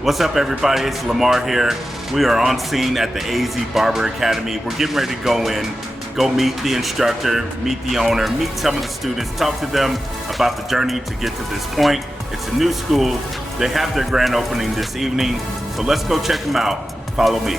What's up, everybody? It's Lamar here. We are on scene at the AZ Barber Academy. We're getting ready to go meet the instructor, meet the owner, meet some of the students, talk to them about the journey to get to this point. It's a new school. They have their grand opening this evening, so let's go check them out. Follow me.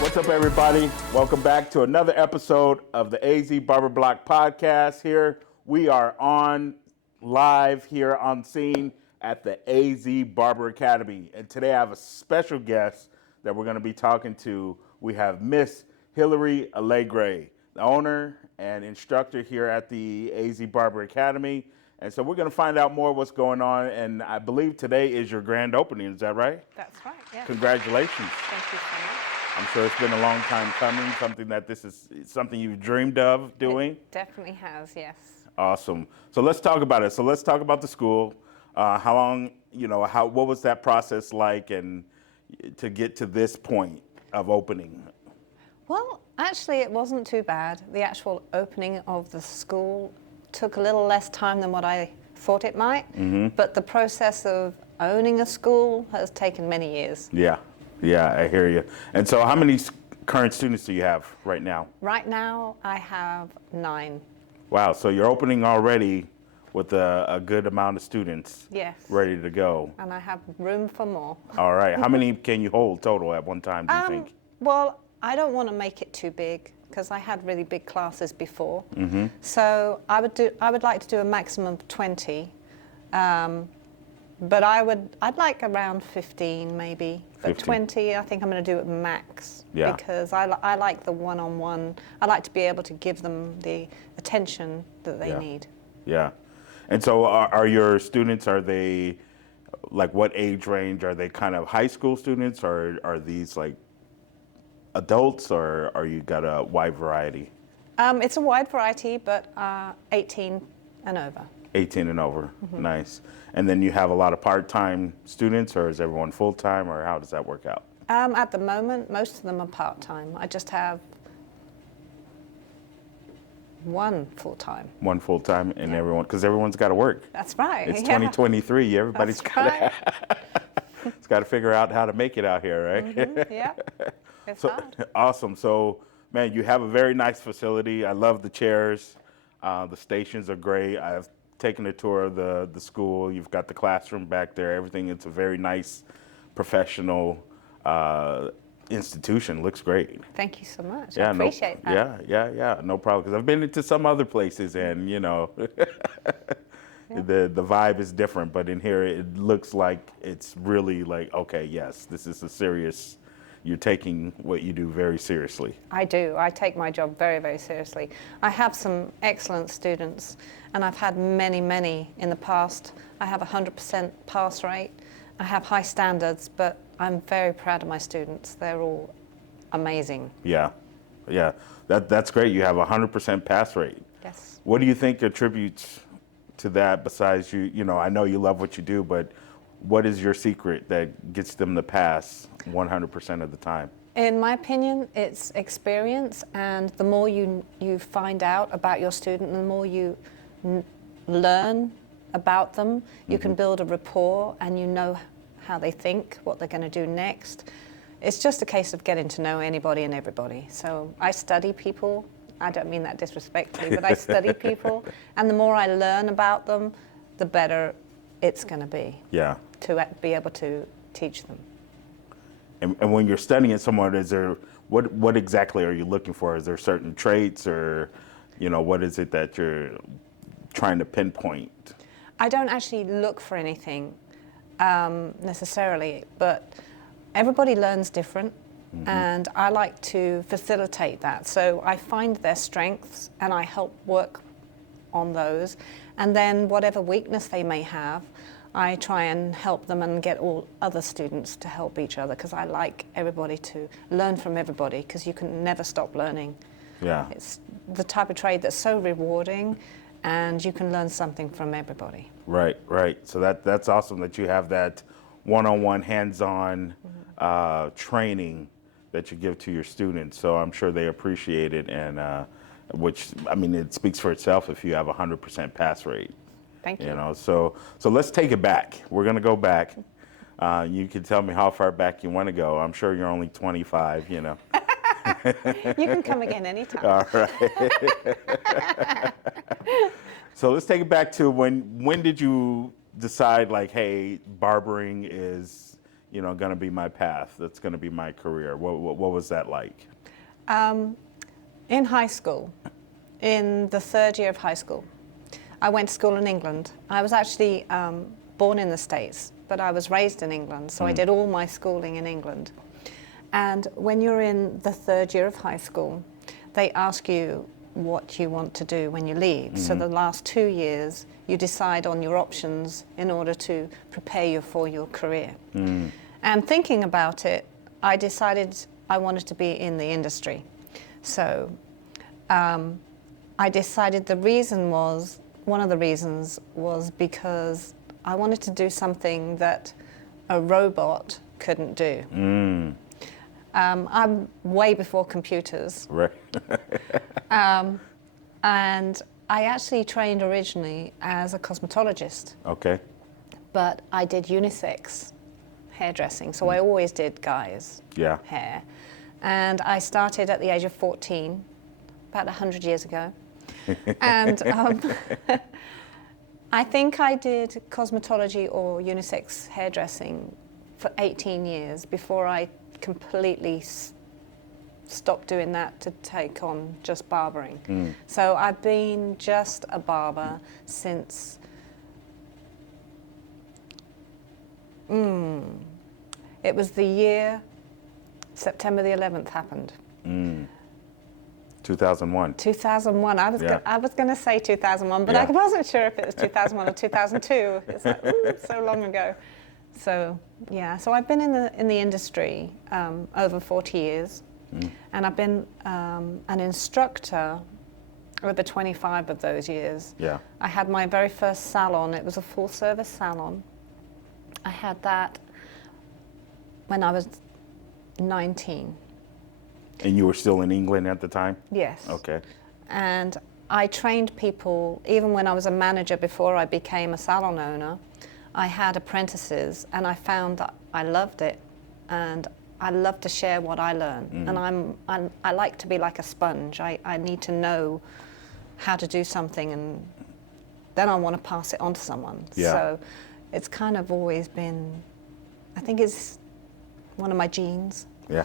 What's up, everybody? Welcome back to another episode of the AZ Barber Block podcast. Here we are on live here on scene at the AZ Barber Academy. And today I have a special guest that we're going to be talking to. We have Miss Hilary Alegre, the owner and instructor here at the AZ Barber Academy. And so we're going to find out more what's going on. And I believe today is your grand opening. Is that right? That's right, yeah. Congratulations. Thank you so much. I'm sure it's been a long time coming, something you've dreamed of doing. It definitely has, yes. Awesome. So let's talk about it. So let's talk about the school. How long, what was that process like and to get to this point of opening? Well, actually, it wasn't too bad. The actual opening of the school took a little less time than what I thought it might, but the process of owning a school has taken many years. Yeah, I hear you. And so how many current students do you have right now? Right now, I have 9. Wow, so you're opening already with a good amount of students ready to go. And I have room for more. All right, how many can you hold total at one time, do you think? Well, I don't want to make it too big because I had really big classes before. So I'd like to do a maximum of 20. But I'd like around 15 maybe. But 20, I think I'm going to do it max. Yeah. Because I like the one-on-one. I like to be able to give them the attention that they need. Yeah. And so are your students, are they, like what age range? Are they kind of high school students or are these like adults or are you got a wide variety? It's a wide variety, but 18 and over. 18 and over, nice. And then you have a lot of part-time students or is everyone full-time or how does that work out? At the moment, most of them are part-time. I just have one full-time. One full-time and everyone, because everyone's got to work. That's right. It's 2023, everybody's got to figure out how to make it out here, right? Yeah, it's hard. Awesome. So, man, you have a very nice facility. I love the chairs. The stations are great. I've taken a tour of the school. You've got the classroom back there, everything. It's a very nice, professional institution. Looks great. Thank you so much. I appreciate that. Yeah, no problem. Because I've been into some other places and, the vibe is different. But in here, it looks like it's really like, okay, yes, this is a serious, you're taking what you do very seriously. I do. I take my job very, very seriously. I have some excellent students, and I've had many, many in the past. I have a 100% pass rate. I have high standards, but I'm very proud of my students. They're all amazing. Yeah. That's great. You have a 100% pass rate. Yes. What do you think attributes to that besides I know you love what you do, but what is your secret that gets them to pass 100% of the time? In my opinion, it's experience, and the more you find out about your student, the more you learn about them, you can build a rapport and you know how they think, what they're going to do next. It's just a case of getting to know anybody and everybody. So I study people. I don't mean that disrespectfully, but I study people, and the more I learn about them, the better it's going to be. Yeah. To be able to teach them. And when you're studying someone, is there what exactly are you looking for? Is there certain traits or what is it that you're trying to pinpoint? I don't actually look for anything necessarily, but everybody learns different, and I like to facilitate that. So I find their strengths and I help work on those, and then whatever weakness they may have, I try and help them and get all other students to help each other, because I like everybody to learn from everybody, because you can never stop learning. Yeah. It's the type of trade that's so rewarding, and you can learn something from everybody. Right. So that's awesome that you have that one-on-one, hands-on training that you give to your students. So I'm sure they appreciate it, and which, I mean, it speaks for itself if you have a 100% pass rate. Thank you. You know, so let's take it back. We're gonna go back. You can tell me how far back you want to go. I'm sure you're only 25. You know. You can come again anytime. All right. So let's take it back to when did you decide, like, hey, barbering is, you know, going to be my path. That's going to be my career. What was that like? In high school, in the third year of high school, I went to school in England. I was actually born in the States, but I was raised in England, so I did all my schooling in England. And when you're in the third year of high school, they ask you what you want to do when you leave. So the last 2 years, you decide on your options in order to prepare you for your career. And thinking about it, I decided I wanted to be in the industry. So I decided one of the reasons was because I wanted to do something that a robot couldn't do. I'm way before computers. Right. And I actually trained originally as a cosmetologist, Okay. but I did unisex hairdressing, so I always did guys' Yeah. hair. And I started at the age of 14, about 100 years ago. And I think I did cosmetology or unisex hairdressing for 18 years before I completely stopped doing that to take on just barbering. So I've been just a barber since it was the year September the 11th happened. 2001. 2001. I was going to say 2001, but Yeah. I wasn't sure if it was 2001 or 2002. It's like, ooh, so long ago. So yeah, so I've been in the industry over 40 years, and I've been an instructor over 25 of those years. Yeah. I had my very first salon. It was a full-service salon. I had that when I was 19. And you were still in England at the time? Yes. Okay. And I trained people, even when I was a manager before I became a salon owner. I had apprentices, and I found that I loved it, and I love to share what I learn. And I like to be like a sponge. I need to know how to do something, and then I want to pass it on to someone. Yeah. So it's kind of always been, I think it's one of my genes. Yeah.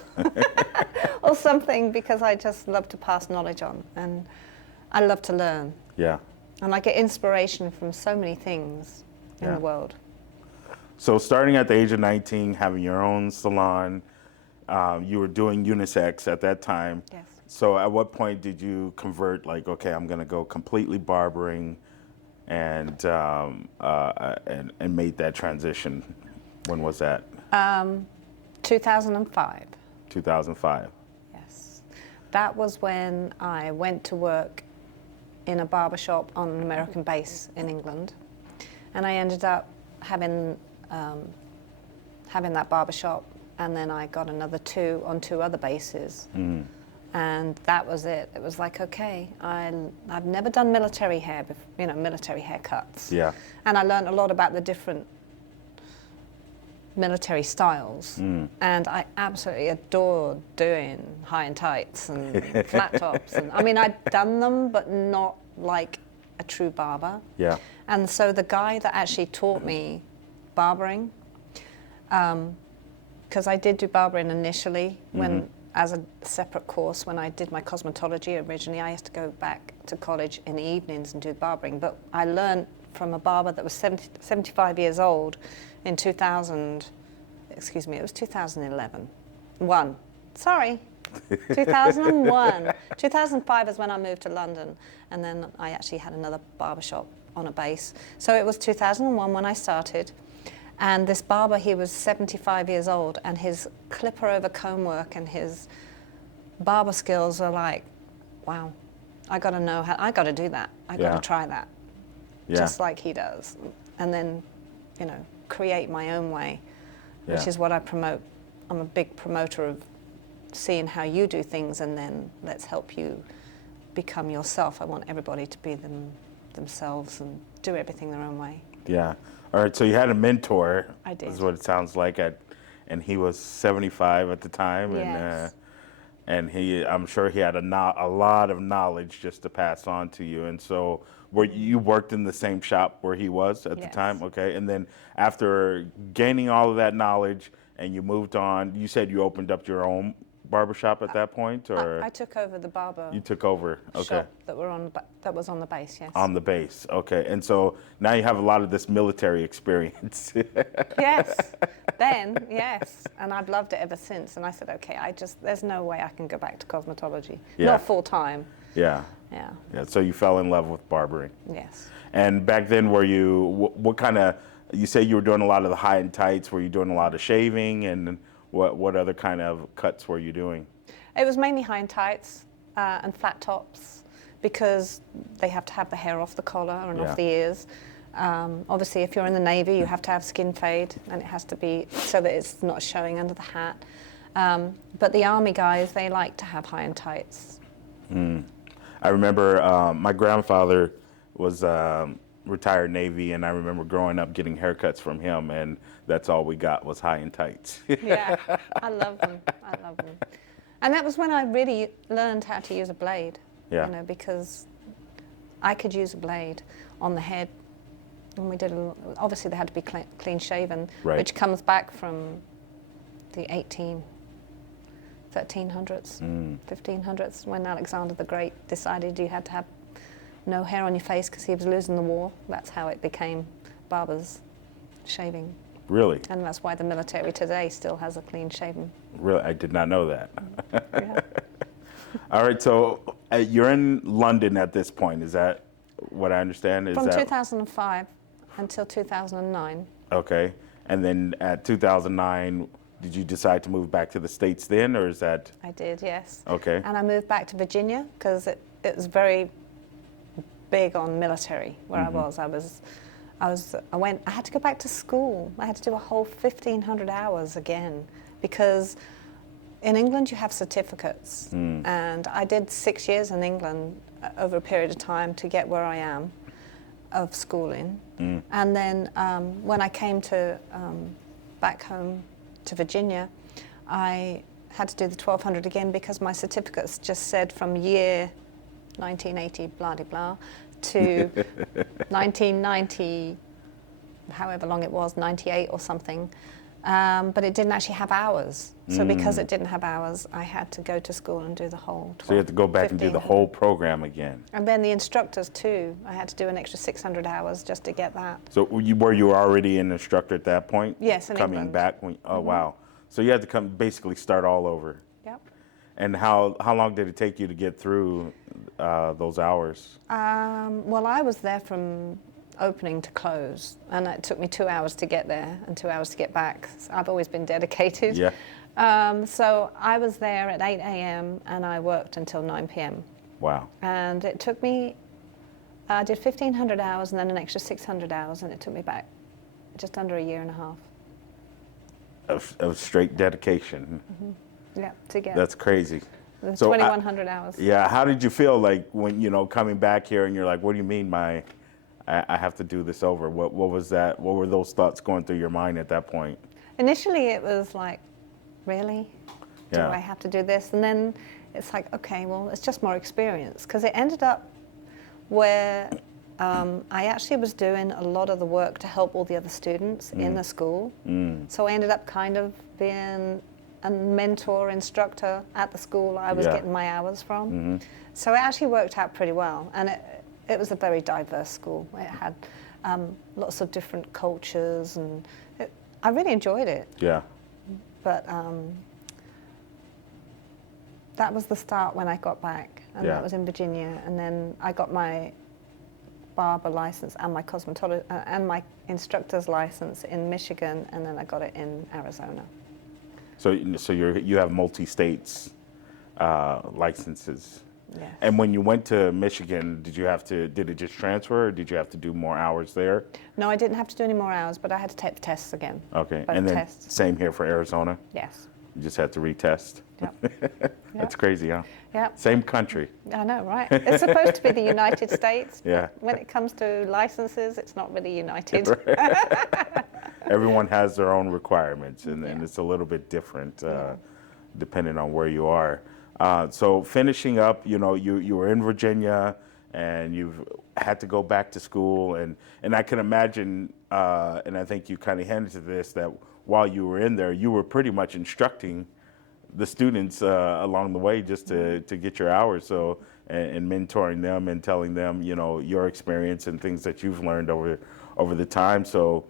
Or something, because I just love to pass knowledge on, and I love to learn. Yeah. And I get inspiration from so many things in Yeah. the world. So starting at the age of 19, having your own salon, you were doing unisex at that time. Yes. So at what point did you convert, like, okay, I'm going to go completely barbering, and made that transition? When was that? 2005. 2005. Yes. That was when I went to work in a barber shop on an American base in England. And I ended up having that barber shop, and then I got another two on two other bases. And that was it. It was like, okay, I've never done military hair, military haircuts. Yeah. And I learned a lot about the different military styles, and I absolutely adored doing high and tights and flat tops. And I mean, I'd done them, but not like a true barber. Yeah. And so the guy that actually taught me barbering, because I did do barbering initially as a separate course when I did my cosmetology originally. I used to go back to college in the evenings and do barbering, but I learned from a barber that was 75 years old in 2000, excuse me, it was 2011. 2001. 2005 is when I moved to London, and then I actually had another barbershop on a base. So it was 2001 when I started, and this barber, he was 75 years old, and his clipper over comb work and his barber skills are like, wow, I got to do that. I got to try that. Yeah. Just like he does, and then, create my own way, which Yeah. is what I promote. I'm a big promoter of seeing how you do things, and then let's help you become yourself. I want everybody to be themselves and do everything their own way. Yeah. All right. So you had a mentor. I did. Is what it sounds like. And he was 75 at the time, Yes. and I'm sure he had a lot of knowledge just to pass on to you. And so, you worked in the same shop where he was at the Yes. time? Okay. And then after gaining all of that knowledge, and you moved on, you said you opened up your own barbershop at that point, or I took over the barber you took over? Okay. shop that was on the base, yes. On the base. Okay. And so now you have a lot of this military experience. Yes. Then, yes. And I've loved it ever since. And I said, okay, there's no way I can go back to cosmetology. Yeah. Not full time. Yeah. Yeah. Yeah. So you fell in love with barbering. Yes. And back then, were you, what kind of, you say you were doing a lot of the high and tights, were you doing a lot of shaving, and what other kind of cuts were you doing? It was mainly high and tights and flat tops because they have to have the hair off the collar and Yeah. off the ears. Obviously, if you're in the Navy, you have to have skin fade, and it has to be so that it's not showing under the hat. But the Army guys, they like to have high and tights. I remember my grandfather was retired Navy, and I remember growing up getting haircuts from him, and that's all we got was high and tights. Yeah, I love them. I love them. And that was when I really learned how to use a blade. Yeah. You know, because I could use a blade on the head. And we did, obviously they had to be clean shaven, Right. which comes back from the 1300s, 1500s, when Alexander the Great decided you had to have no hair on your face because he was losing the war. That's how it became barbers shaving. Really? And that's why the military today still has a clean shaven. Really? I did not know that. Yeah. All right, so you're in London at this point. Is that what I understand? From 2005 until 2009. Okay. And then at 2009, did you decide to move back to the States then, or is that? I did, yes. Okay. And I moved back to Virginia because it was very big on military where I was. I had to go back to school. I had to do a whole 1,500 hours again because in England you have certificates. And I did 6 years in England over a period of time to get where I am of schooling. And then when I came to back home to Virginia, I had to do the 1,200 again because my certificates just said from year 1980 blah de blah to 1990, however long it was, 98 or something, but it didn't actually have hours. So because it didn't have hours, I had to go to school and do the whole 12, So you had to go back and do the 1,500. whole program again. And then the instructors too, I had to do an extra 600 hours just to get that. So were you already an instructor at that point? Yes, in Coming England. back when, oh wow. So you had to basically start all over. Yep. And how long did it take you to get through those hours? Well, I was there from opening to close, and it took me 2 hours to get there and 2 hours to get back. I've always been dedicated. Yeah. So I was there at 8 a.m. and I worked until 9 p.m. Wow. And it took me, I did 1,500 hours and then an extra 600 hours, and it took me back just under a year and a half. Of straight dedication. Yeah, to get That's crazy. the So 2,100 hours. Yeah. How did you feel like when coming back here and you're like, what do you mean I have to do this over? What was that? What were those thoughts going through your mind at that point? Initially, it was like, really? Do Yeah. I have to do this? And then it's like, okay, well, it's just more experience. Because it ended up where I actually was doing a lot of the work to help all the other students in the school. So I ended up kind of being a mentor, instructor at the school I was Yeah. getting my hours from. So it actually worked out pretty well. And it was a very diverse school. It had lots of different cultures, and I really enjoyed it. Yeah. But that was the start when I got back, and Yeah. that was in Virginia. And then I got my barber license and my and my instructor's license in Michigan, and then I got it in Arizona. So you have multi-states licenses. Yes. And when you went to Michigan, did it just transfer, or did you have to do more hours there? No, I didn't have to do any more hours, but I had to take the tests again. Okay. Both And then tests. same here for Arizona. Yes. You just had to retest. Yep. That's crazy, huh? Yeah. Same country. I know, right? It's supposed to be the United States. Yeah. But when it comes to licenses, it's not really united. Everyone has their own requirements, and Yeah. it's a little bit different depending on where you are. So finishing up, you know, you were in Virginia, and you've had to go back to school, and I can imagine, and I think you kind of hinted to this, that while you were in there, you were pretty much instructing the students along the way just to get your hours, so and mentoring them and telling them, you know, your experience and things that you've learned over the time. So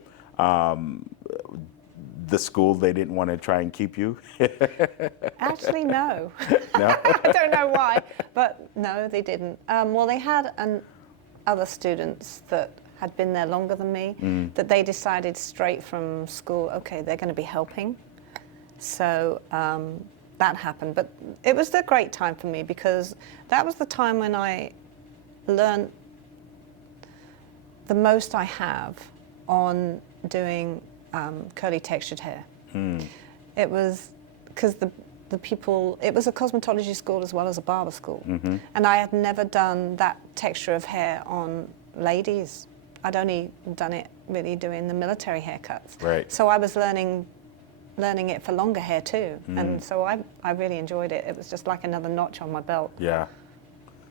the school, they didn't want to try and keep you? Actually, no. No? I don't know why, but no, they didn't. Well, they had other students that had been there longer than me, that they decided straight from school, okay, they're going to be helping. So that happened. But it was a great time for me, because that was the time when I learned the most I have on doing curly textured hair. It was because the people, it was a cosmetology school as well as a barber school. And I had never done that texture of hair on ladies. I'd only done it really doing the military haircuts. Right. So I was learning it for longer hair too. And so I really enjoyed it. It was just like another notch on my belt. Yeah.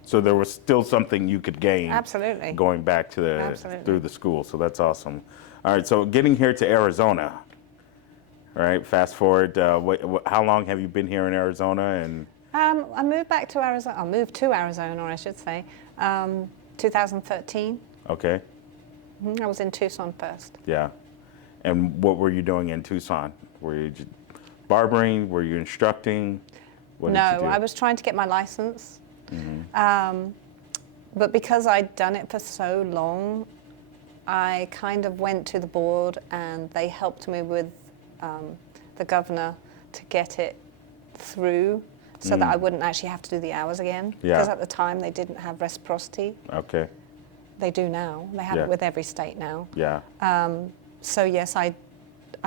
So there was still something you could gain. Absolutely. Going back to Absolutely. through the school. So that's awesome. All right. So getting here to Arizona. All right. Fast forward. How long have you been here in Arizona? And I moved back to Arizona. I moved to Arizona, I should say, 2013. okay. I was in Tucson first. Yeah. And what were you doing in Tucson? Were you barbering? Were you instructing? What did you do? No, I was trying to get my license. But because I'd done it for so long, I kind of went to the board, and they helped me with the governor to get it through, so that I wouldn't actually have to do the hours again. Yeah. Because at the time they didn't have reciprocity. Okay. They do now. They have Yeah. it with every state now. Yeah. So yes, I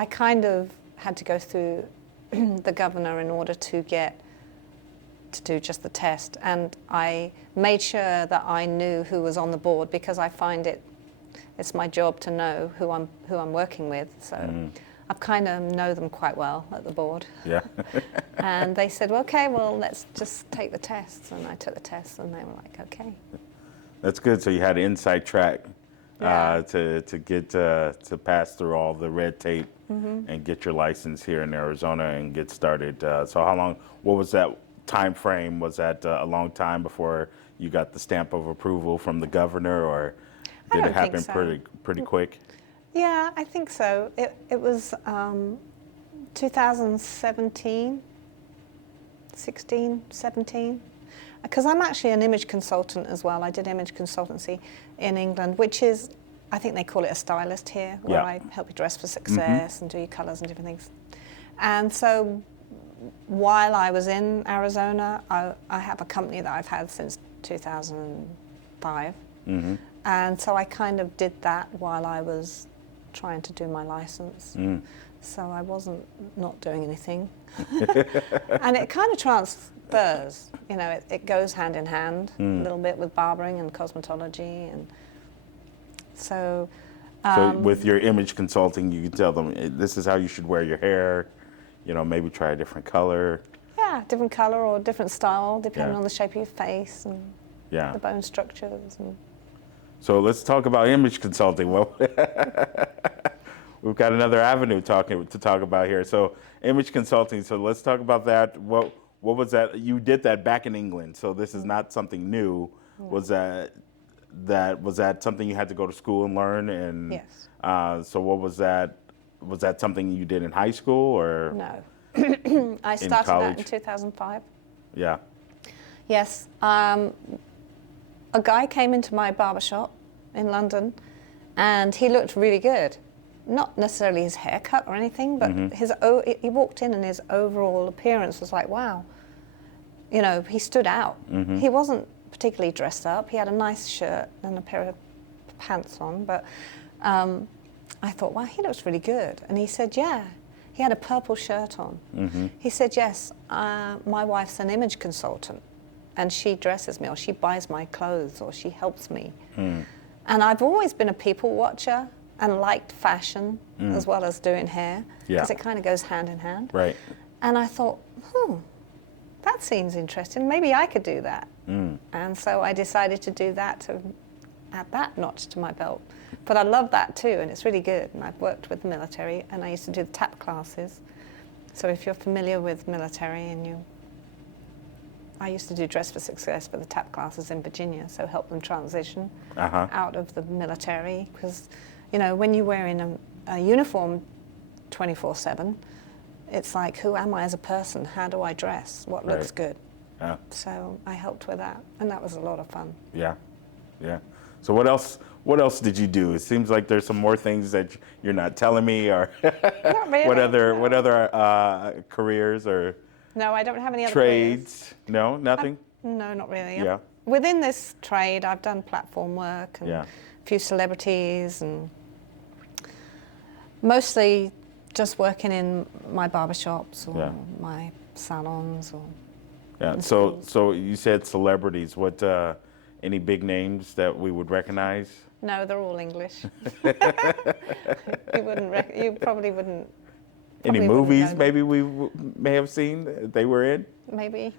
kind of had to go through the governor in order to get to do just the test, and I made sure that I knew who was on the board, because I find it's my job to know who I'm working with. So I kind of know them quite well at the board. Yeah. And they said, well, okay, well, let's just take the tests, and I took the tests, and they were like, okay. That's good. So you had an inside track Yeah. to get to pass through all the red tape and get your license here in Arizona and get started. So how long? What was that time frame? Was that a long time before you got the stamp of approval from the governor, or did don't it happen think so. pretty quick? Yeah, I think so. It was 2017, 16, 17. Because I'm actually an image consultant as well. I did image consultancy in England, which is, I think they call it a stylist here, where Yeah. I help you dress for success and do your colours and different things. And so while I was in Arizona, I have a company that I've had since 2005. And so I kind of did that while I was trying to do my license. So I wasn't not doing anything. And it kind of transfers, you know, it goes hand in hand a little bit with barbering and cosmetology. And so So with your image consulting, you can tell them, this is how you should wear your hair, you know, maybe try a different color. yeah, different color or different style, depending Yeah. on the shape of your face and Yeah. the bone structures. And So let's talk about image consulting. Well, we've got another avenue to talk about here. So image consulting. So let's talk about that. What was that? You did that back in England. So this is not something new. Was that something you had to go to school and learn? And Yes. So what was that? Was that something you did in high school or? no. I started that college? in 2005. Yeah. Yes. A guy came into my barber shop in London, and he looked really good. Not necessarily his haircut or anything, but he walked in and his overall appearance was like, wow. You know, he stood out. He wasn't particularly dressed up. He had a nice shirt and a pair of pants on, but I thought, wow, he looks really good. And he said, yeah. He had a purple shirt on. He said, yes, my wife's an image consultant, and she dresses me, or she buys my clothes, or she helps me. And I've always been a people watcher and liked fashion as well as doing hair, because it kind of goes hand in hand. Right. And I thought, that seems interesting. Maybe I could do that. And so I decided to do that, to add that notch to my belt. But I love that too, and it's really good. And I've worked with the military, and I used to do the TAP classes. So if you're familiar with military, I used to do Dress for Success for the TAP classes in Virginia, so help them transition out of the military. Because, when you're wearing a uniform 24/7, it's like, who am I as a person? How do I dress? What looks good? Yeah. So I helped with that, and that was a lot of fun. Yeah. So what else did you do? It seems like there's some more things that you're not telling me, or Not really. what other careers or No, I don't have any other trades? careers. No, nothing. No, not really. Yeah. Within this trade, I've done platform work and Yeah. a few celebrities, and mostly just working in my barbershops or my salons. Yeah. So you said celebrities. What? Any big names that we would recognize? No, they're all English. You probably wouldn't. Any Probably movies wouldn't know maybe we may have seen that they were in? Maybe.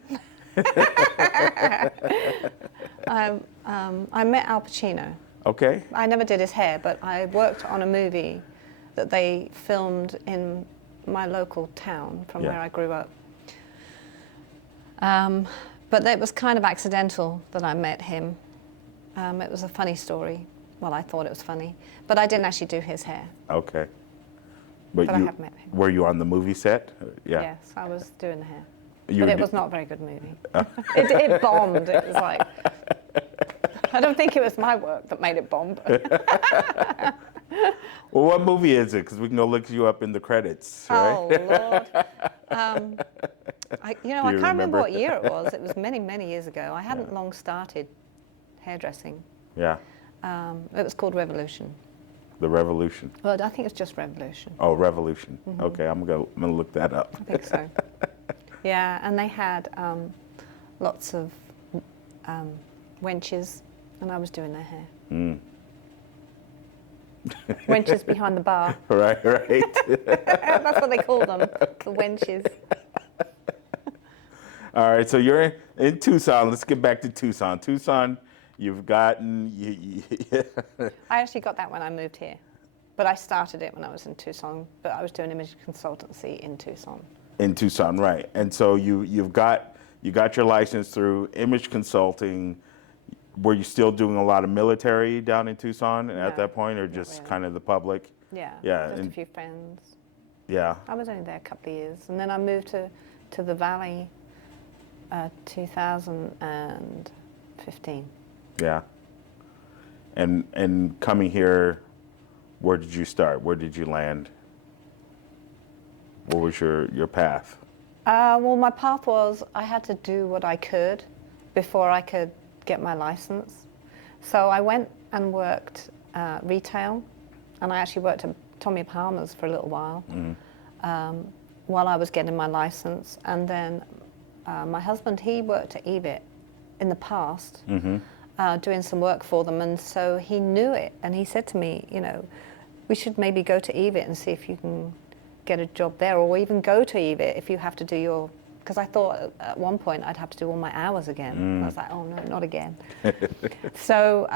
I met Al Pacino. Okay. I never did his hair, but I worked on a movie that they filmed in my local town from where I grew up. But it was kind of accidental that I met him. It was a funny story. Well, I thought it was funny, but I didn't actually do his hair. Okay. But I have met him. Were you on the movie set? Yeah. Yes, I was doing the hair. You But were it was not a very good movie. It bombed. It was like, I don't think it was my work that made it bomb. Well, what movie is it? Because we can go look you up in the credits, right? Oh, Lord. I can't remember what year it was. It was many, many years ago. I hadn't long started hairdressing. Yeah. It was called Revolution. The Revolution. Well, I think it's just Revolution. Oh, Revolution. Okay, I'm gonna look that up. I think so. Yeah, and they had lots of wenches, and I was doing their hair. Wenches behind the bar. Right. That's what they called them, the wenches. All right, so you're in Tucson. Let's get back to Tucson. Tucson, you've gotten. I actually got that when I moved here, but I started it when I was in Tucson. But I was doing image consultancy in Tucson. In Tucson, right? And so you got your license through image consulting. Were you still doing a lot of military down in Tucson at that point, or just really. kind of the public? Yeah. Yeah. Just a few friends. Yeah. I was only there a couple of years, and then I moved to the Valley, 2015. Yeah. And coming here, where did you start? Where did you land? What was your path? Well, my path was I had to do what I could before I could get my license. So I went and worked retail, and I actually worked at Tommy Palmer's for a little while while I was getting my license. And then my husband, he worked at Evit in the past, doing some work for them, and so he knew it, and he said to me, we should maybe go to Evit and see if you can get a job there, or even go to Evit if you have to do your, because I thought at one point I'd have to do all my hours again. I was like, oh no, not again. So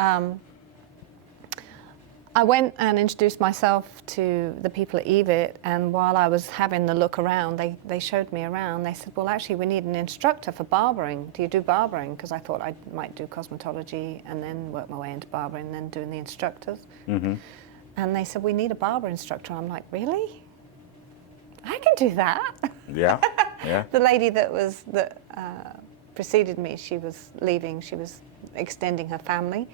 I went and introduced myself to the people at Evit, and while I was having the look around, they showed me around. They said, well, actually, we need an instructor for barbering. Do you do barbering? Because I thought I might do cosmetology and then work my way into barbering and then doing the instructors. And they said, we need a barber instructor. I'm like, really? I can do that. Yeah. The lady that preceded me, she was leaving. She was extending her family.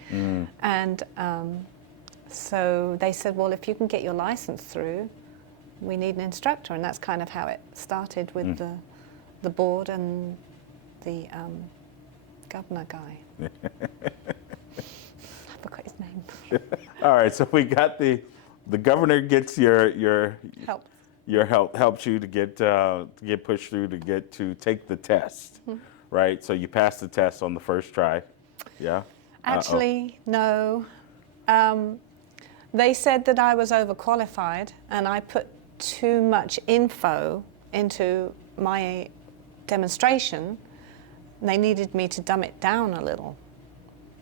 And so they said, well, if you can get your license through, we need an instructor. And that's kind of how it started with the board and the governor guy. I forgot his name. All right, so we got the governor gets your Help. your help helped you to get pushed through to take the test, right? So you passed the test on the first try. Yeah. Actually, no. They said that I was overqualified and I put too much info into my demonstration. They needed me to dumb it down a little.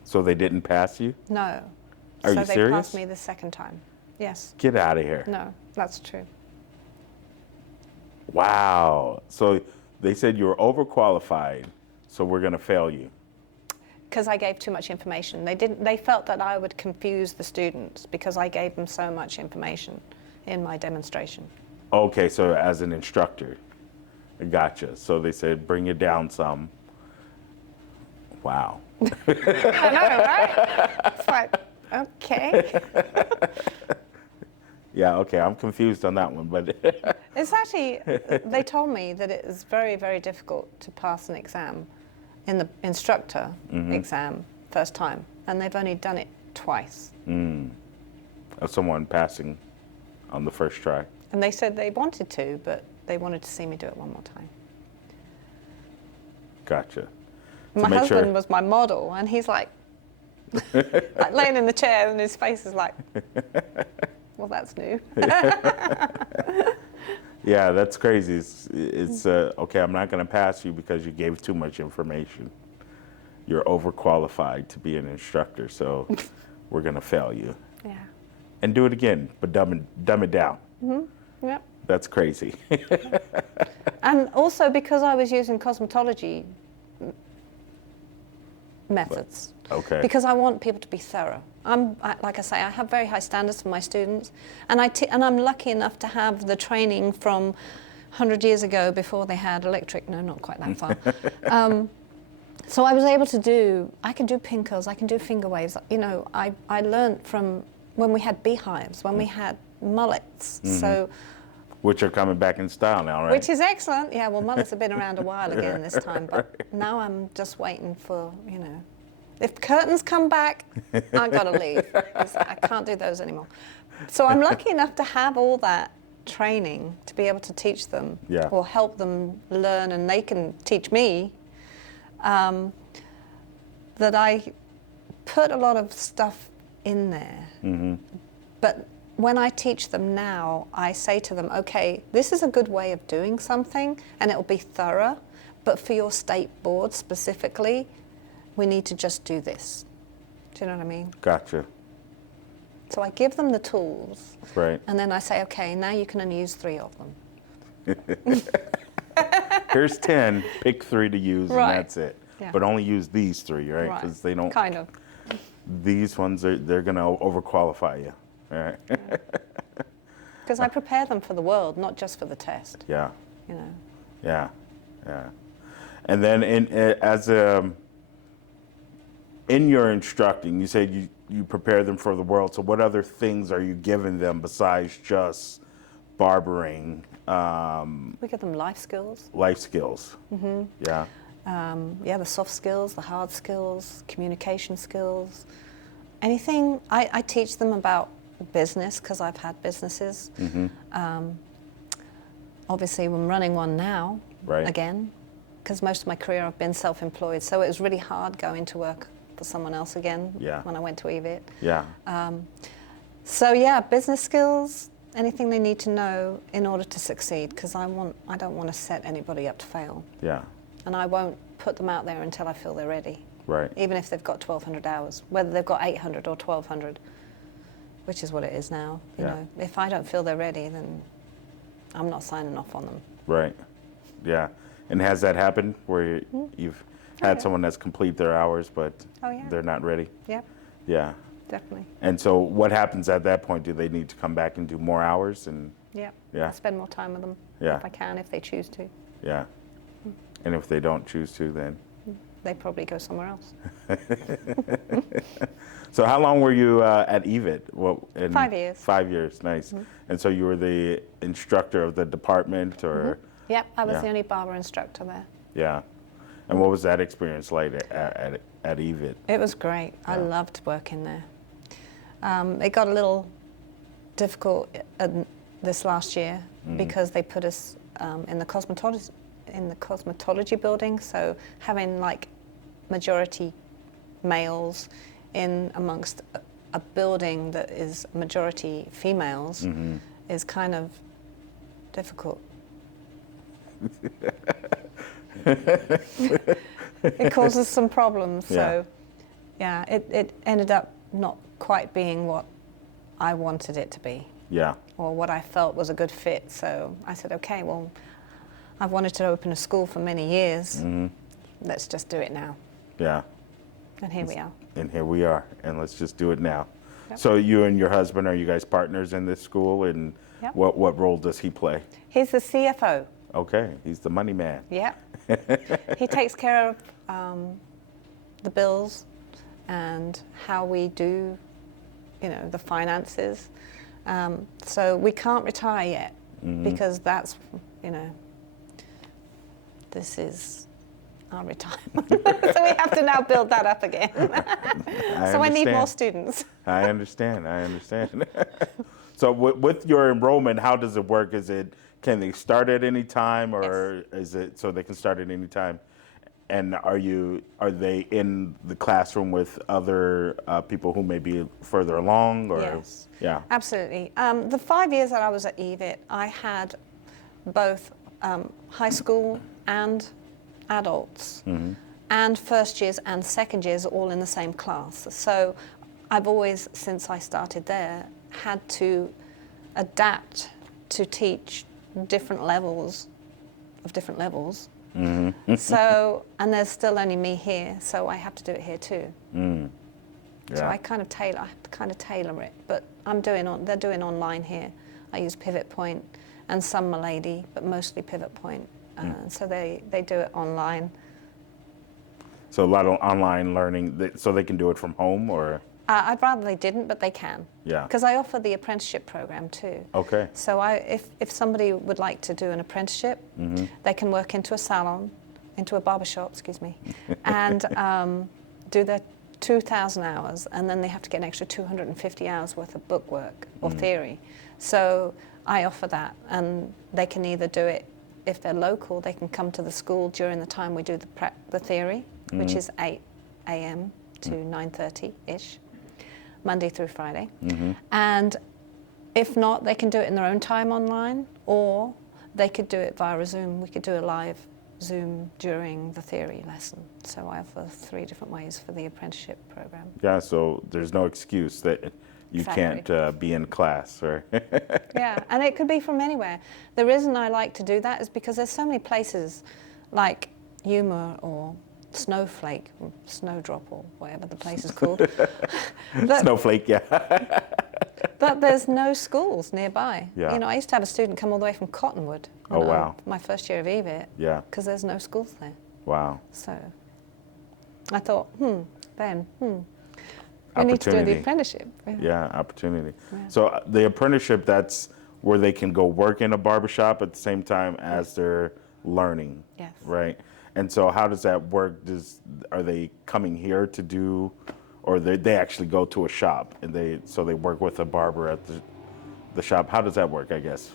So they didn't pass you? No. Are so you they serious? passed me the second time. Yes. Get out of here. No, that's true. Wow. So they said you were overqualified, so we're going to fail you. Because I gave too much information. They felt that I would confuse the students because I gave them so much information in my demonstration. Okay, so as an instructor. Gotcha. So they said bring it down some. Wow. I know, right? It's like, okay. Yeah, okay, I'm confused on that one, but It's actually, they told me that it is very, very difficult to pass an exam in the instructor exam first time, and they've only done it twice. of someone passing on the first try. And they said they wanted to, but they wanted to see me do it one more time. Gotcha. My husband was my model, and he's like laying in the chair, and his face is like, well, that's new. Yeah, that's crazy. It's okay, I'm not going to pass you because you gave too much information. You're overqualified to be an instructor, so we're going to fail you. Yeah. And do it again, but dumb it down. Yep. That's crazy. And also because I was using cosmetology methods. Okay. Because I want people to be thorough. Like I say, I have very high standards for my students, and I'm lucky enough to have the training from 100 years ago before they had electric. No, not quite that far. So I was able to I can do pin curls, I can do finger waves. You know, I learned from when we had beehives, when we had mullets. So. Which are coming back in style now, right? Which is excellent. Yeah, well, mullets have been around a while again this time, but now I'm just waiting for, you know, if the curtains come back, I've got to leave. I can't do those anymore. So I'm lucky enough to have all that training to be able to teach them or help them learn, and they can teach me, that I put a lot of stuff in there. But when I teach them now, I say to them, okay, this is a good way of doing something, and it'll be thorough, but for your state board specifically, we need to just do this. Do you know what I mean? Gotcha. So I give them the tools, Right. and then I say, okay, now you can only use 3 of them. Here's 10, pick 3 to use, Right. and that's it. Yeah. But only use these 3, right? Right. Because they don't. Kind of. These ones they're going to overqualify you. All right. Because I prepare them for the world, not just for the test. Yeah. You know. Yeah. Yeah. And then in your instructing, you said you prepare them for the world. So what other things are you giving them besides just barbering? We give them life skills. Life skills. Yeah. The soft skills, the hard skills, communication skills. Anything. I teach them about business because I've had businesses. Obviously, I'm running one now, again, because most of my career I've been self-employed. So it was really hard going to work for someone else again when I went to EVIT. Yeah. Business skills, anything they need to know in order to succeed, because I don't want to set anybody up to fail. Yeah. And I won't put them out there until I feel they're ready. Right. Even if they've got 1,200 hours, whether they've got 800 or 1,200, which is what it is now. You know, if I don't feel they're ready, then I'm not signing off on them. Right. Yeah. And has that happened where you've had someone that's complete their hours, but they're not ready? Yeah. Yeah. Definitely. And so what happens at that point? Do they need to come back and do more hours? And Yeah. Yeah. I spend more time with them Yeah. if I can, if they choose to. Yeah. And if they don't choose to, then? They probably go somewhere else. So how long were you at EVIT? 5 years. 5 years, nice. And so you were the instructor of the department, or? Yep, I was the only barber instructor there. Yeah. And what was that experience like at EVIT? It was great. I loved working there. It got a little difficult at this last year because they put us in the cosmetology building. So having like majority males in amongst a building that is majority females is kind of difficult. It causes some problems. So yeah, it ended up not quite being what I wanted it to be. Yeah. Or what I felt was a good fit. So I said, okay, well, I've wanted to open a school for many years. Let's just do it now. Yeah. And here we are. And here we are. And let's just do it now. Yep. So you and your husband, are you guys partners in this school? And Yep. what role does he play? He's the CFO. Okay. He's the money man. Yeah. He takes care of the bills and how we do, the finances. So we can't retire yet because that's, this is our retirement. So we have to now build that up again. So I need more students. I understand. So with your enrollment, how does it work? Can they start at any time, or is it so they can start at any time? And are they in the classroom with other people who may be further along? Or? Yes. Yeah. Absolutely. The 5 years that I was at EVIT, I had both high school and adults, and first years and second years all in the same class. So I've always, since I started there, had to adapt to teach different levels of different levels. So, and there's still only me here, so I have to do it here too. Yeah. So I have to kind of tailor it. But they're doing online here. I use Pivot Point and some Milady, but mostly Pivot Point. So they do it online. So a lot of online learning, so they can do it from home, or? I'd rather they didn't, but they can. Yeah. Because I offer the apprenticeship program too. Okay. So if somebody would like to do an apprenticeship, they can work into a salon, into a barber shop, and do their 2,000 hours, and then they have to get an extra 250 hours worth of book work or theory. So I offer that, and they can either do it, if they're local, they can come to the school during the time we do the theory, which is 8 a.m. to 9:30-ish. Monday through Friday. And if not, they can do it in their own time online, or they could do it via a Zoom. We could do a live Zoom during the theory lesson. So I offer 3 different ways for the apprenticeship program. Yeah, so there's no excuse that you can't be in class, right? Yeah, and it could be from anywhere. The reason I like to do that is because there's so many places like Yuma or Snowflake, or Snowdrop, or whatever the place is called. Snowflake, yeah. But there's no schools nearby. Yeah. I used to have a student come all the way from Cottonwood. Oh, wow. My first year of EVIT. Yeah. Because there's no schools there. Wow. So I thought, we need to do the apprenticeship. Yeah, opportunity. Yeah. So the apprenticeship, that's where they can go work in a barbershop at the same time as they're learning. Yes. Right? And so how does that work? Are they coming here to do, or they actually go to a shop and they work with a barber at the shop? How does that work, I guess?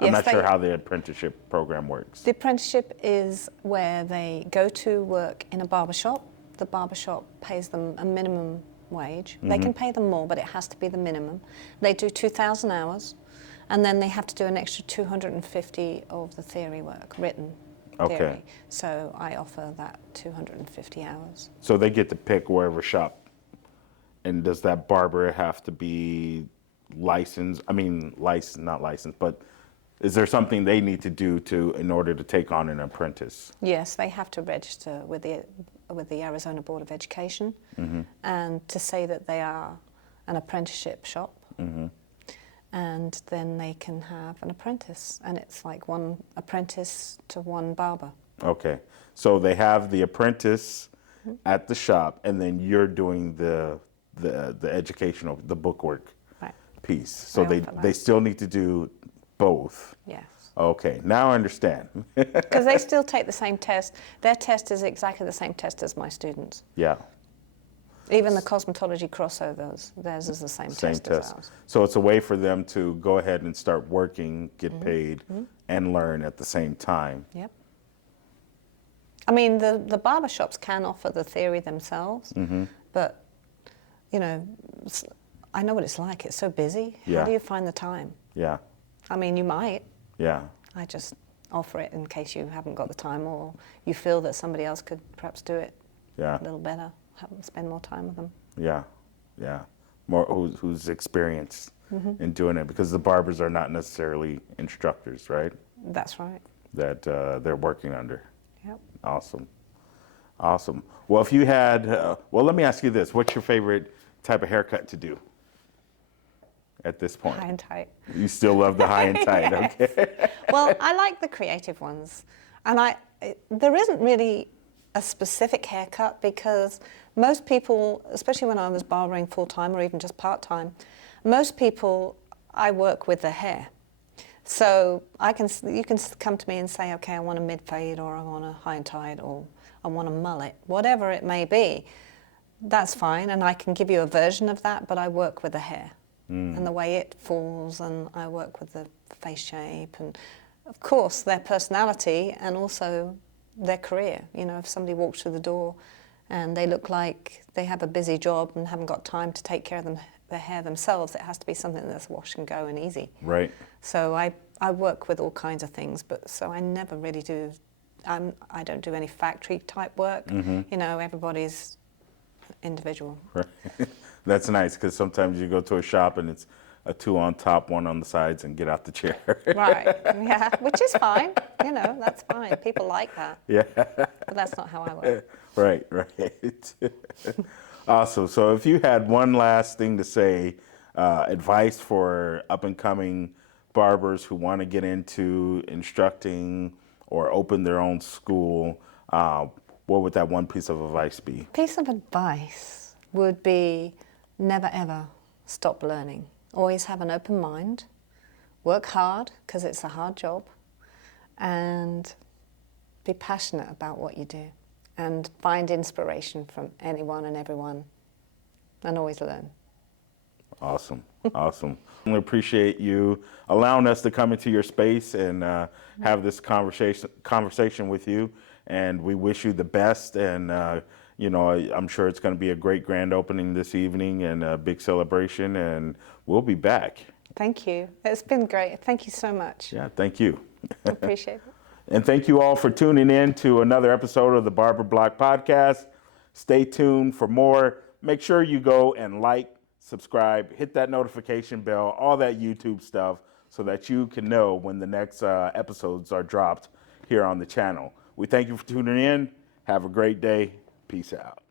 I'm not sure how the apprenticeship program works. The apprenticeship is where they go to work in a barbershop. The barbershop pays them a minimum wage. They can pay them more, but it has to be the minimum. They do 2,000 hours, and then they have to do an extra 250 of the theory work, written theory. Okay. So I offer that 250 hours. So they get to pick wherever shop. And does that barber have to be licensed? I mean, not licensed, but is there something they need to do in order to take on an apprentice? Yes, they have to register with the Arizona Board of Education, and to say that they are an apprenticeship shop. And then they can have an apprentice, and it's like one apprentice to one barber. Okay, so they have the apprentice at the shop, and then you're doing the educational, the bookwork piece. So they still need to do both. Yes. Okay, now I understand. Because they still take the same test. Their test is exactly the same test as my students. Yeah. Even the cosmetology crossovers, theirs is the same test as ours. So it's a way for them to go ahead and start working, get paid, and learn at the same time. Yep. I mean, the barber shops can offer the theory themselves, but, you know, I know what it's like. It's so busy. Yeah. How do you find the time? Yeah. I mean, you might. Yeah. I just offer it in case you haven't got the time or you feel that somebody else could perhaps do it Yeah. a little better, spend more time with them. Yeah. Yeah. More who's experienced in doing it, because the barbers are not necessarily instructors, right? That's right. That they're working under. Yep. Awesome. Awesome. Well, if you had, well, let me ask you this. What's your favorite type of haircut to do at this point? High and tight. You still love the high and tight, Yes. okay? Well, I like the creative ones. And there isn't really a specific haircut, because most people, especially when I was barbering full-time or even just part-time, most people, I work with the hair. So you can come to me and say, okay, I want a mid-fade, or I want a high and tight, or I want a mullet, whatever it may be. That's fine, and I can give you a version of that, but I work with the hair and the way it falls, and I work with the face shape, and of course their personality, and also their career. You know, if somebody walks through the door and they look like they have a busy job and haven't got time to take care of their hair themselves, it has to be something that's wash and go and easy. Right. So I work with all kinds of things, but so I never really do, I don't do any factory type work. You know, everybody's individual. Right. That's nice, because sometimes you go to a shop and it's a 2 on top, 1 on the sides, and get out the chair. Right, yeah, which is fine, you know, that's fine. People like that. Yeah. But that's not how I work. Right, right. Awesome. So if you had one last thing to say, advice for up-and-coming barbers who want to get into instructing or open their own school, what would that one piece of advice be? Piece of advice would be never ever stop learning. Always have an open mind, work hard, because it's a hard job, and be passionate about what you do, and find inspiration from anyone and everyone, and always learn. Awesome. Awesome. I appreciate you allowing us to come into your space and have this conversation with you. And we wish you the best. And, you know, I'm sure it's going to be a great grand opening this evening and a big celebration. And we'll be back. Thank you. It's been great. Thank you so much. Yeah, thank you. I appreciate it. And thank you all for tuning in to another episode of the Barber Block Podcast. Stay tuned for more. Make sure you go and like, subscribe, hit that notification bell, all that YouTube stuff, so that you can know when the next episodes are dropped here on the channel. We thank you for tuning in. Have a great day. Peace out.